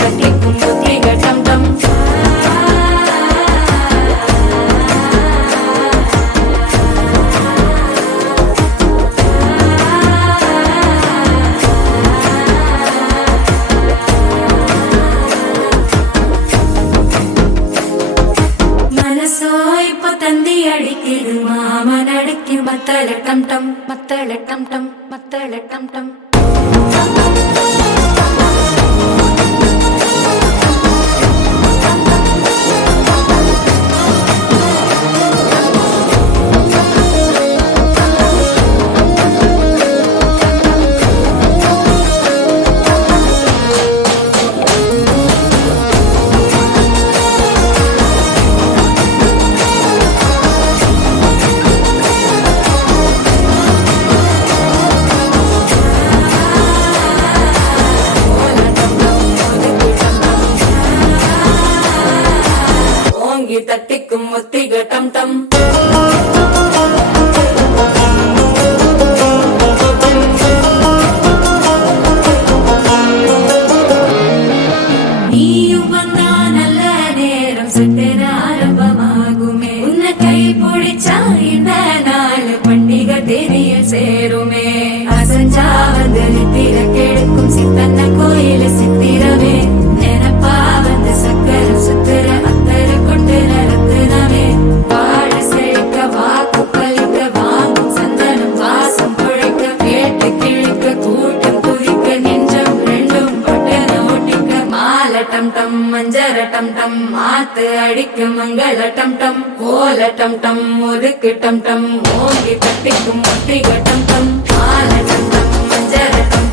தட்டிக்கும் முத்திக டம் டம். மனசோ இப்ப தந்தி அடிக்குது மாமன் அடிக்கு மத்தள டம் டம் மத்தள டம் டம் மத்தள டம் டம். தட்டிக்கும் முத்திக டம் டம். நீயும் வந்தா நல்ல நேரம் சட்டென ஆரம்பமாகுமே. உன்னை கை பிடிச்சா இந்த நாள் பண்டிகை தெரிய சேருமே. அசஞ்சா வந்து நித்திர கெடுக்கும் சித்தன்ன கோயில சித்திரமே. நினப்பா வந்து சக்கர சுத்துற அத்தர கொண்டு நடத்துனமே. வாழ செழிக்க வாக்கு பலிக்க வாங்கும் சந்தனம் வாசம் குழைக்க கேட்டு கிழிக்க கூட்டம் குதிக்க நெஞ்சம் ரெண்டும் பட்டன ஒட்டிக்க. மால டம் டம் மஞ்சர டம் டம் மாத்து அடிக்க மங்கள டம் டம். கோல டம் டம் ஒதுக்கு டம் டம் ஓங்கி தட்டிக்கும் முத்திக டம் டம். மால டம் டம் மஞ்சர டம்